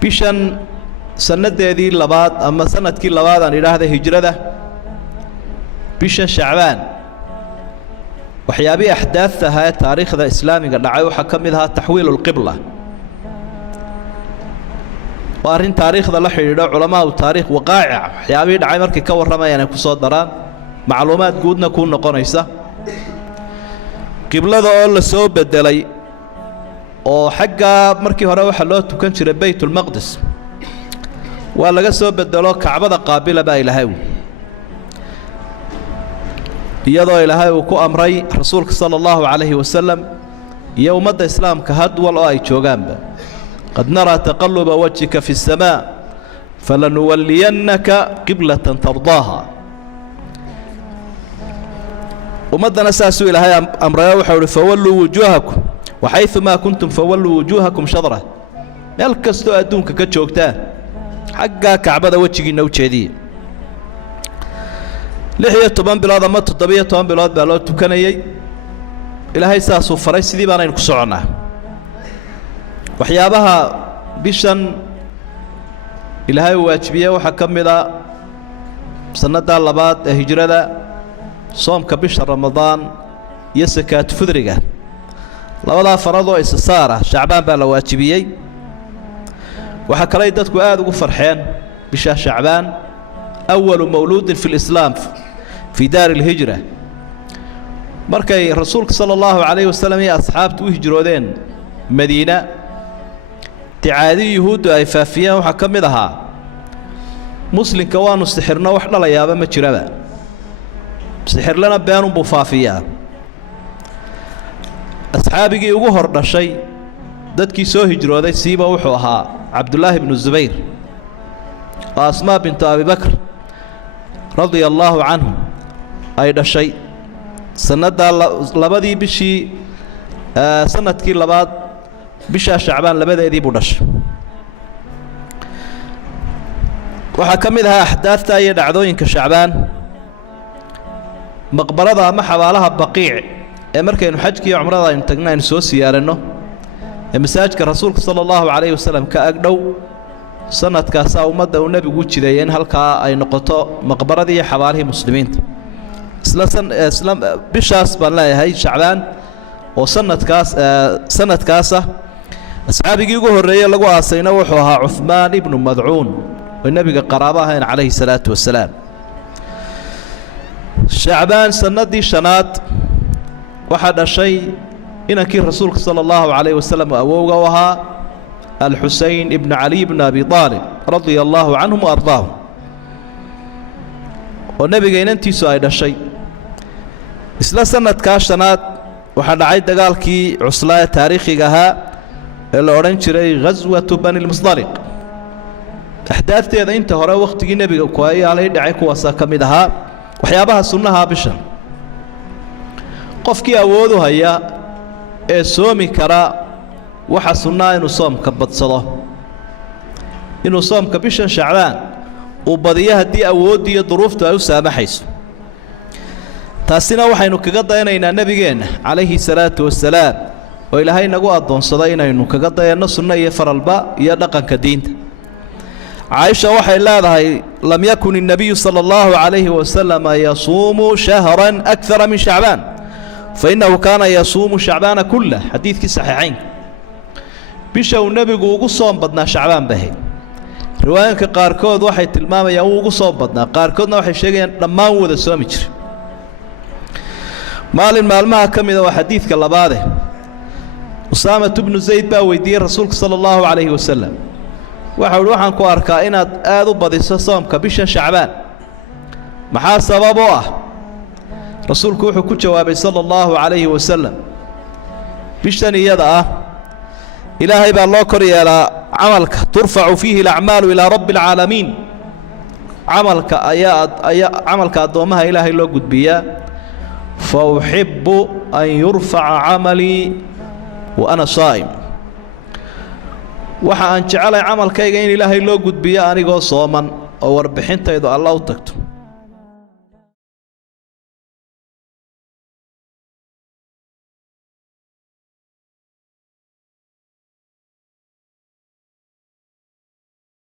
bishan sanadeedii labaad ama sanadkii labaad aan idhaahday hijrada bishan Shacbaan waxyaabii axdaafta ahaa taariikhda islaamiga dhacay waxa kamid ahaa taxwiilul qibla waarin taariikhda la xiriiro culimada taariikh waqaa'ic waxyaabii dhacay markii ka waramayaan ku soo daraan macluumaad guudna ku noqonaysa qiblada oo la soo bedelay oo xagga markii hore waxa loo tukan jiray baytul maqdis waa laga soo bedelo kacbada qaabila baa ilaahay iyadoo ilaahay uu ku amray rasuulka sallallahu alayhi wasallam iyo ummadda islaamka had wal oo ay joogaanba qad nara taqalluba wajhika fi as-samaa falanuwalliyannaka qiblatan tardaaha ummadana saasu ilaahay amray waxa uu fawallu wujuhakum wa haythuma kuntum fawallu wujuhakum shadra meel kasto adduunka ka joogtaan xagga kacbada wajigiina u jeediye 16 bilood ama 17 bilood baa loo tukanayay ilaahay saasuu faray sidii baan ku soconaa waxyaabaha bishan ilaahay waajibiyay waxa kamida sanada labaad ee hijrada soomka bisha ramadaan iyo sakaat fidriga labada farad oo isasaara shacbaan baa la waajibiyay waxa kale dadku aad ugu farxeen bisha shacbaan awwal mawlud fi al-islam في دار الهجرة markay rasuulka sallallahu alayhi wasallam iyo asxaabtu u hijroodeen Madiina ticaadi yahuudu ay faafiyeen waxa kamid ahaa muslimka waanu sixirna wax dhalayaaba ma jiraba sixirlana beenun buu faafiyaa asxaabigii ugu hor dhashay dadkii soo hijrooday siiba wuxuu ahaa Abdullah ibn Zubayr Asma bint Abi Bakr radiyallahu anhu ay dhashay sanada labadii bishii sanadkii labaad bisha Shacbaan labadeedii buu dhashay waxa kamid ah ahdaafta iyo dhacdooyinka Shacbaan maqbarada ama xawaalaha baqiic ee markaynu xajka iyo umrada aynu tagnaan soo siyaarano ee masaajidka rasuulka sallallahu alayhi wasallam ka agdhow sanadkaas ummadda uu nabigu jiray in halka ay noqoto maqbaradii iyo xawaalihii muslimiinta islam bishaas baan leeyahay Shacbaan oo sanadkaas asxaabigii ugu horeeyay lagu aasayna wuxuu ahaa Uthman ibn Mad'un oo nabiga qaraabaha alayhi salatu wasalaam Shacbaan sanadii shanaad waxa dhashay inankii rasuulka sallallahu alayhi wasallam awowga ahaa الحسين ابن علي بن أبي طالب رضي الله عنهم وأرضاهم والنبي جينتي سؤال الشيء إسلا سنة كاشتنات وحد عيد دقالكي عصلاء تاريخي جها الأورنجري غزوة بني المصطلق أحداث هذا أنت هرا وقت النبي كوي عليه دعيك وساكمدها وحيابها سنها بشر قفكي أودو هيا سومي كرا waxa sunnaa inuu soomka badsado inuu soomka bishan Shacbaan uu badiyo hadii awood iyo duruuftu ay u saamaxayso taasina waxaynu kaga dayanaynaa nabigeena calayhi salaatu wasalaam oo ilaahay nagu adoonsaday inaynu kaga dayano sunna iyo faralba iyo dhaqanka diinta Aisha waxay leedahay lam yakun an-nabiy sallallahu alayhi wasallam yasuumu shahran akthara min Shacbaan fa innahu kana yasuumu Shacbaan kullahu hadithki sahihayn bisha uu nabigu ugu soom badnaa Shacbaan bahay riwaayanka qaarkood waxay tilmaamayaan uu ugu soom badnaa qaarkoodna waxay sheegayaan dhammaan wada soomi jiray maalmaha kamida waa xadiidka labaad Usama ibn Zayd baa weydiiyay rasuulka sallallahu alayhi wasallam waxa uu waxaan ku arkaa inaad aad u badiso soomka bisha Shacbaan maxaa sabab u ah rasuulku wuxuu ku jawaabay sallallahu alayhi wasallam bishan iyada ah إلهي بالله كريلا عملك ترفع فيه الأعمال إلى رب العالمين عملك عملك أدومها إلهي لو قد بيا فأحب أن يرفع عملي وأنا صائم وحا أن جعل عملك إلهي لو قد بيا أنا صوما أو ربحين تيدو الله تكتب